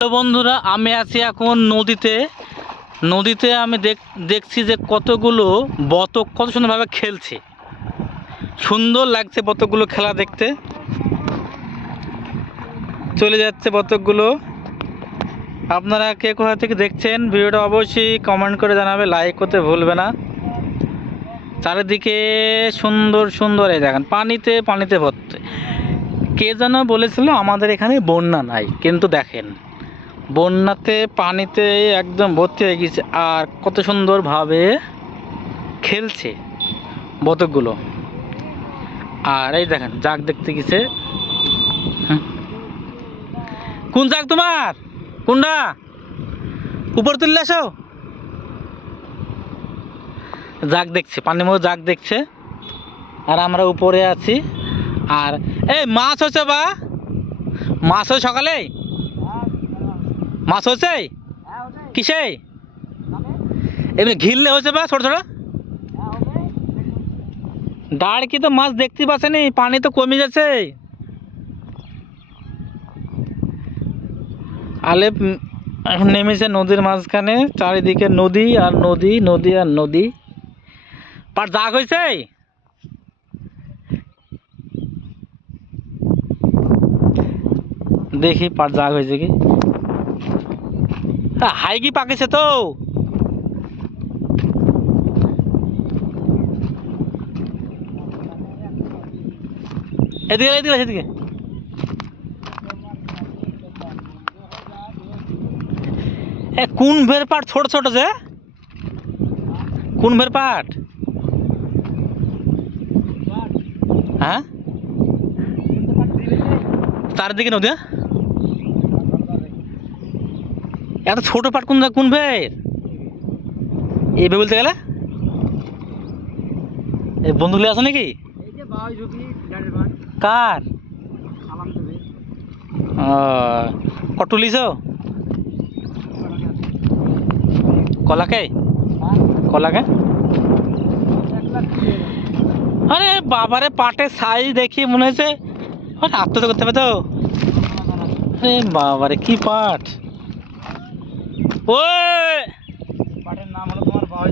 Hello বন্ধুরা, আমি আছি এখন নদীতে আমি দেখছি যে কতগুলো বতক কত সুন্দরভাবে খেলছে। সুন্দর লাগছে বতকগুলো খেলা দেখতে। চলে যাচ্ছে বতকগুলো। আপনারা কে কোথা থেকে দেখছেন ভিডিওটা অবশ্যই কমেন্ট করে জানাবে, লাইক করতে ভুলবে না। চারিদিকে সুন্দর সুন্দর, এই দেখেন পানিতে ভর্তি। কে যেন বলেছিল আমাদের এখানে বন্যা নাই, কিন্তু দেখেন বন্যাতে পানিতে একদম ভর্তি হয়ে গেছে। আর কত সুন্দরভাবে খেলছে বতকগুলো। আর এই দেখেন জাগ দেখতে গেছে। কোন জাগ তোমার? কোনটা? উপর তুললে আসো। জাগ দেখছে, পানির মধ্যে জাগ দেখছে। আর আমরা উপরে আছি। আর এই মাছ হচ্ছে বা মাছ হয় সকালে? মাছ হচ্ছে কিসে? এমনি ঘিরলে হচ্ছে বা ছোট ছোট ডাড় কি তো মাছ দেখতে পাচ্ছেনি, পানি তো কমে যাচ্ছে। আলেপ এখন নেমেছে নদীর মাঝখানে, চারিদিকে নদী আর নদী, নদী আর নদী। পার জাগ হয়েছে। দেখি পার জাগ হয়েছে কি। হাই কি পাকিছে তো। এদিকে এদিকে সেদিকে কোন ভের পাট ছোট ছোট যে? কোন ভের পাট? হ্যাঁ, চারিদিকে নদী। এত ছোট পাট কোন ভের? এই বলতে গেলে এই বন্ধুগুলি আছে নাকি? কার? কত লিছ কলাকে? কলাকে? আরে বাবারে, পাটের সাইজ দেখি মনে হয়েছে আত্মহত্যা করতে হবে তো। আরে বাবারে, কি পাট! ওই পাটের নাম হলো তোমার বাহাই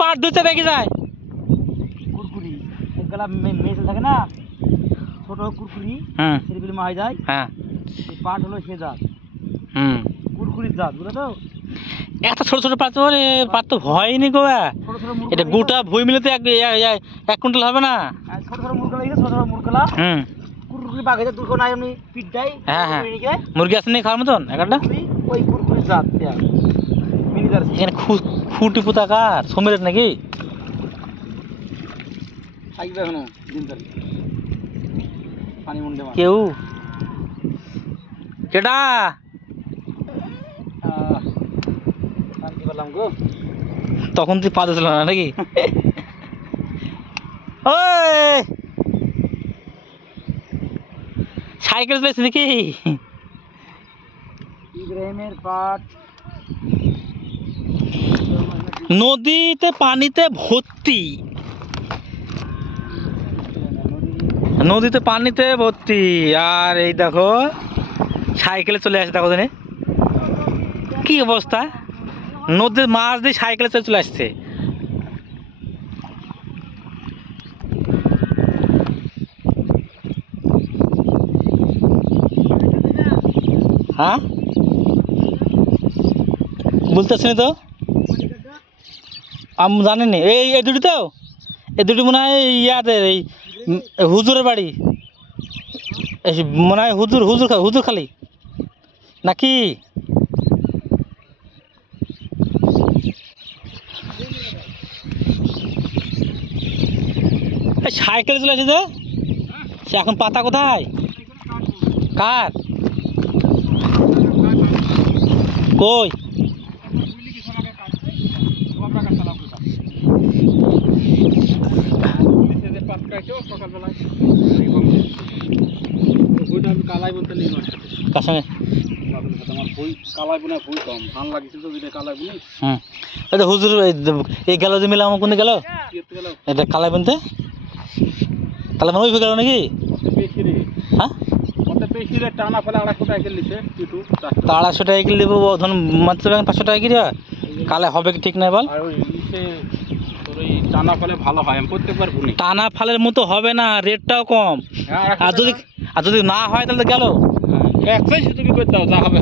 পাট দুইটা দেখি যায়। কুরকুরি একলা মেয়ে থাকে না, ছোট কুরকুরি, সেগুলি মা হয়ে যায়। হ্যাঁ, এই পাট হলো সে জাত। কুরকুরির জাত, বুঝলো তো? এত ছোট ছোট পাট, পাট তো হয়নি গো। এটা গোটা ভুই মিলে এক কুইন্টাল হবে না। ছোট ছোট মুরগলা, ছোট ছোট মুরগলা। কুরকুরি বাগাইতে দুটো নাই, এমনি পিট দেয়। হ্যাঁ হ্যাঁ, মুরগি আছে নি খাওয়ার মতন একটা। ওই কুরকুরির জাত মিনি জার্সি। এখানে খুঁটি পুতাকার সমীরের নাকি থাকবে এখনো দিন ধরে। পানি মুন্ডে কেউ কেডা শান্তি পেলাম গো। তখন তুই পা দিছিল না নাকি? ওই সাইকেল চলেছে নাকি? ইব্রাহিমের পাট নদীতে পানিতে ভর্তি। নদীতে পানিতে ভর্তি। আর এই দেখো সাইকেলে চলে আসছে, দেখো জানি কি অবস্থা। নদীর মাছ দিয়ে সাইকেলে চলে আসছে। হ্যাঁ, বলতেছি তো, আমি জানিনি। এই দুটি তো, এই দুটি মনে হয় ইয়াদের, এই হুজুরের বাড়ি মনে হয়। হুজুর খালি নাকি? সাইকেল চলে আসে তো। সে এখন পাতা কোথায়? কার? কই? কার সঙ্গে? হুজুর এই গেল যে মিলাম কোন গেল? এটা কালাই বনতে কালাই ওই গেল নাকি? হ্যাঁ, বেশি রে টানা ফেলে 250 টাকা কিলো নিছে পিটু। তা 250 টাকা কিলো দেবো, ধরুন মাত্র 500 টাকা কিলো কালে হবে কি ঠিক নাই বল? আর ওই ইসে তোর ওই টানা ফেলে ভালো হয়, আমি প্রত্যেকবার বুনি। টানা ফালের মতো হবে না, রেটটাও কম। হ্যাঁ, আর যদি না হয় তাহলে গেল। একটাই তুমি করতে দাও, যা হবে।